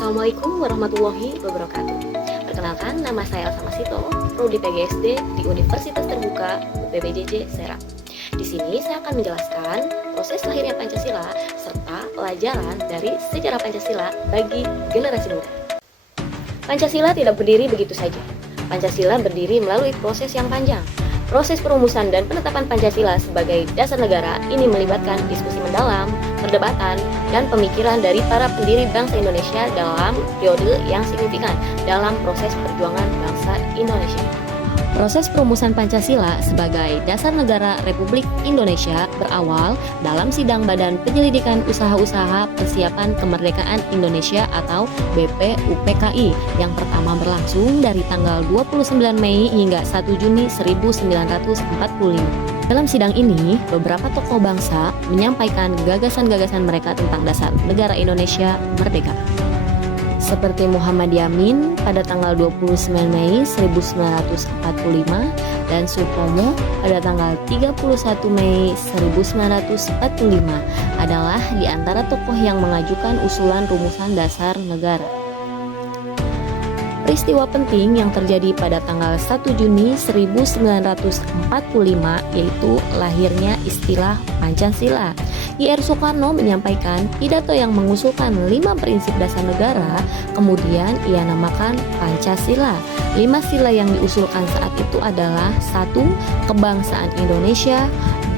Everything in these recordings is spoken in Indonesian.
Assalamualaikum warahmatullahi wabarakatuh. Perkenalkan, nama saya Elsa Masito, Prodi PGSD di Universitas Terbuka UPBJJ Serang. Di sini saya akan menjelaskan proses lahirnya Pancasila serta pelajaran dari sejarah Pancasila bagi generasi muda. Pancasila tidak berdiri begitu saja. Pancasila berdiri melalui proses yang panjang. Proses perumusan dan penetapan Pancasila sebagai dasar negara ini melibatkan diskusi mendalam, perdebatan, dan pemikiran dari para pendiri bangsa Indonesia dalam periode yang signifikan dalam proses perjuangan bangsa Indonesia. Proses perumusan Pancasila sebagai dasar negara Republik Indonesia berawal dalam sidang Badan Penyelidikan Usaha-Usaha Persiapan Kemerdekaan Indonesia atau BPUPKI yang pertama berlangsung dari tanggal 29 Mei hingga 1 Juni 1945. Dalam sidang ini, beberapa tokoh bangsa menyampaikan gagasan-gagasan mereka tentang dasar negara Indonesia merdeka. Seperti Muhammad Yamin pada tanggal 29 Mei 1945 dan Supomo pada tanggal 31 Mei 1945 adalah di antara tokoh yang mengajukan usulan rumusan dasar negara. Peristiwa penting yang terjadi pada tanggal 1 Juni 1945 yaitu lahirnya istilah Pancasila. I.R. Soekarno menyampaikan pidato yang mengusulkan 5 prinsip dasar negara, kemudian ia namakan Pancasila. 5 sila yang diusulkan saat itu adalah 1. Kebangsaan Indonesia,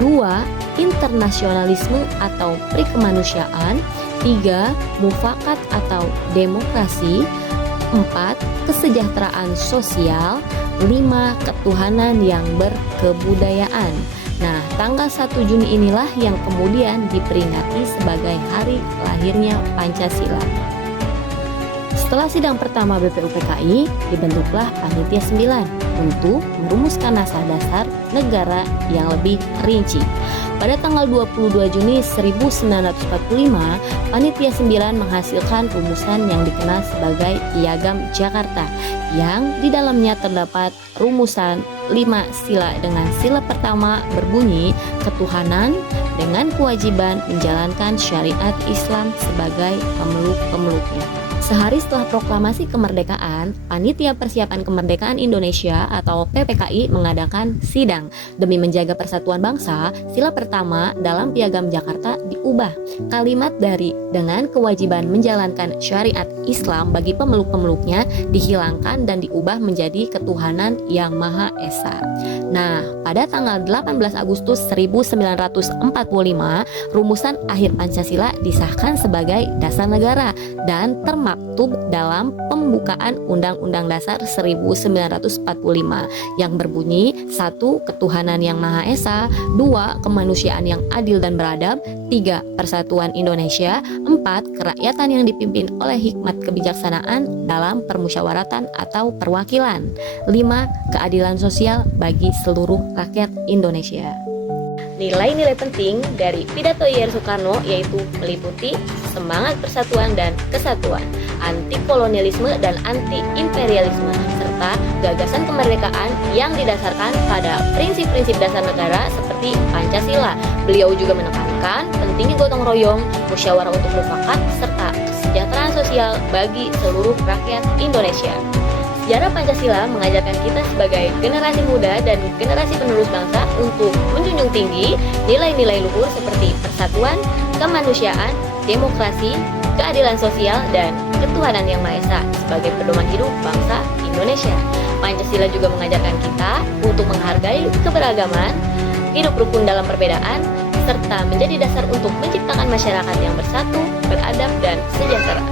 2. Internasionalisme atau perikemanusiaan, 3. Mufakat atau demokrasi, 4. Kesejahteraan sosial, 5. Ketuhanan yang berkebudayaan. Nah, tanggal 1 Juni inilah yang kemudian diperingati sebagai hari lahirnya Pancasila. Setelah sidang pertama BPUPKI, dibentuklah Panitia 9 untuk merumuskan naskah dasar negara yang lebih rinci. Pada tanggal 22 Juni 1945, Panitia 9 menghasilkan rumusan yang dikenal sebagai Piagam Jakarta, yang di dalamnya terdapat rumusan 5 sila dengan sila pertama berbunyi ketuhanan dengan kewajiban menjalankan syariat Islam sebagai pemeluk-pemeluknya. Sehari setelah proklamasi kemerdekaan, Panitia Persiapan Kemerdekaan Indonesia atau PPKI mengadakan sidang. Demi menjaga persatuan bangsa, sila pertama dalam Piagam Jakarta diubah. Kalimat dari dengan kewajiban menjalankan syariat Islam bagi pemeluk-pemeluknya dihilangkan dan diubah menjadi ketuhanan yang Maha Esa. Nah, pada tanggal 18 Agustus 1945, rumusan akhir Pancasila disahkan sebagai dasar negara dan termaktub dalam pembukaan Undang-Undang Dasar 1945 yang berbunyi 1. Ketuhanan yang Maha Esa, 2. Kemanusiaan yang adil dan beradab, 3. Persatuan Indonesia, 4. Kerakyatan yang dipimpin oleh hikmat kebijaksanaan dalam permusyawaratan atau perwakilan, 5. Keadilan sosial bagi seluruh rakyat Indonesia. Nilai-nilai penting dari pidato I.R. Soekarno yaitu meliputi semangat persatuan dan kesatuan, anti kolonialisme dan anti imperialisme, serta gagasan kemerdekaan yang didasarkan pada prinsip-prinsip dasar negara seperti Pancasila. Beliau juga menekankan pentingnya gotong royong, musyawarah untuk mufakat, serta kesejahteraan sosial bagi seluruh rakyat Indonesia. Sejarah Pancasila mengajarkan kita sebagai generasi muda dan generasi penerus bangsa untuk menjunjung tinggi nilai-nilai luhur seperti persatuan, kemanusiaan, demokrasi, keadilan sosial, dan ketuhanan yang Maha Esa sebagai pedoman hidup bangsa Indonesia. Pancasila juga mengajarkan kita untuk menghargai keberagaman, hidup rukun dalam perbedaan, serta menjadi dasar untuk menciptakan masyarakat yang bersatu, beradab, dan sejahtera.